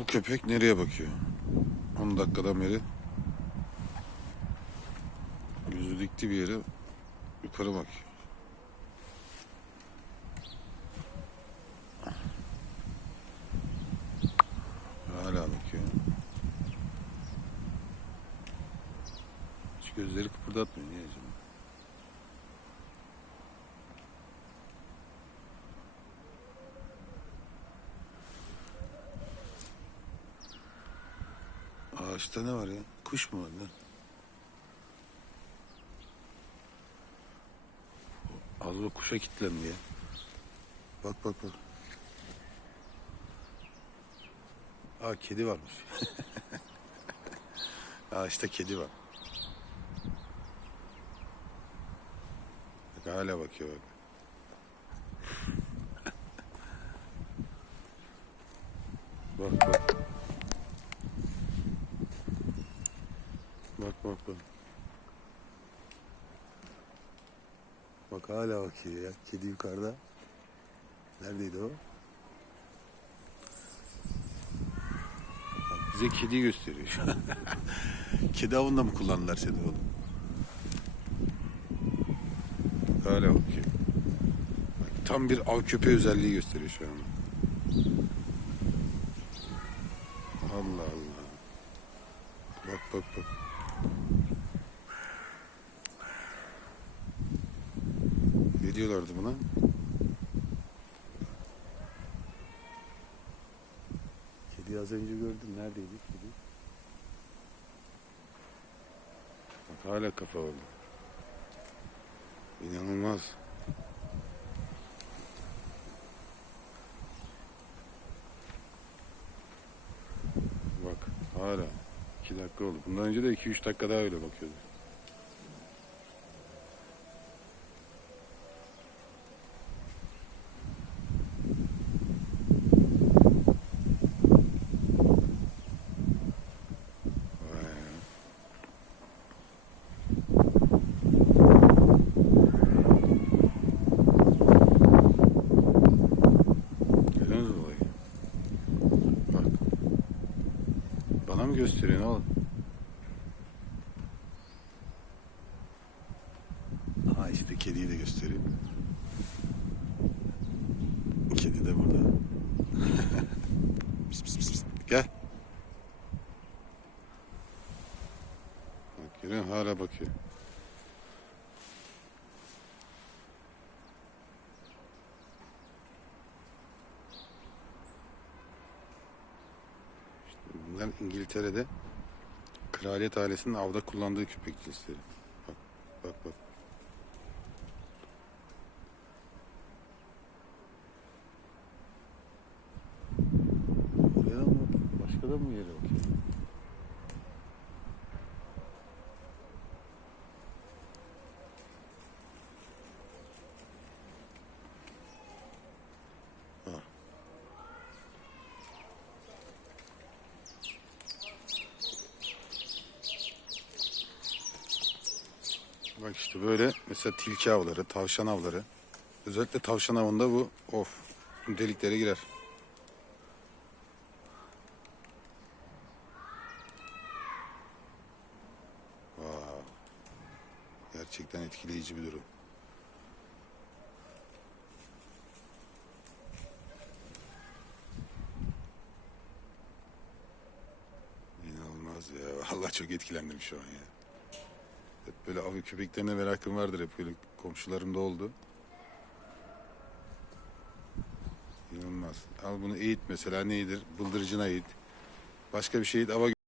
Bu köpek nereye bakıyor? 10 dakikadan beri gözü dikti bir yere yukarı bakıyor. Hala bakıyor. Hiç gözleri kıpırdatmıyor. Niye acaba? Ağaçta ne var ya? Kuş mu var ne? Az o kuşa kilitlendi ya. Bak bak bak. Aa kedi varmış. Ağaçta kedi var. Bak hala bakıyor bak. bak bak. Bak bak bak. Bak hala bakıyor ya. Kedi yukarıda. Neredeydi o? Bak bize kediyi gösteriyor şu an. Kedi avında mı kullandılar seni oğlum? Hala bakıyor. Bak, tam bir av köpeği özelliği gösteriyor şu an. Allah Allah. Bak bak bak. Diyorlardı buna? Kedi az önce gördüm. Neredeydi kedi? Bak hala kafa oldu. İnanılmaz. Bak hala. 2 dakika oldu. Bundan önce de 2-3 dakika daha öyle bakıyordu. Gösteriyorsun oğlum? Aha işte kediyi de göstereyim. Kedi de burada. Pis, pis, pis. Gel. Bak görüyor musun? Hala bakıyor. Bunlar İngiltere'de kraliyet ailesinin avda kullandığı köpek cinsleri. Bak bak bak. Buraya da mı? Başka da mı yere bakıyor? Bak işte böyle mesela tilki avları, tavşan avları. Özellikle tavşan avında bu of deliklere girer. Wow. Gerçekten etkileyici bir durum. İnanılmaz ya. Vallahi çok etkilendim şu an ya. Böyle av köpeklerine merakım vardır. Hep böyle komşularım da oldu. İnanılmaz. Al bunu eğit mesela neydir? Bıldırcına eğit. Başka bir şey eğit. Ava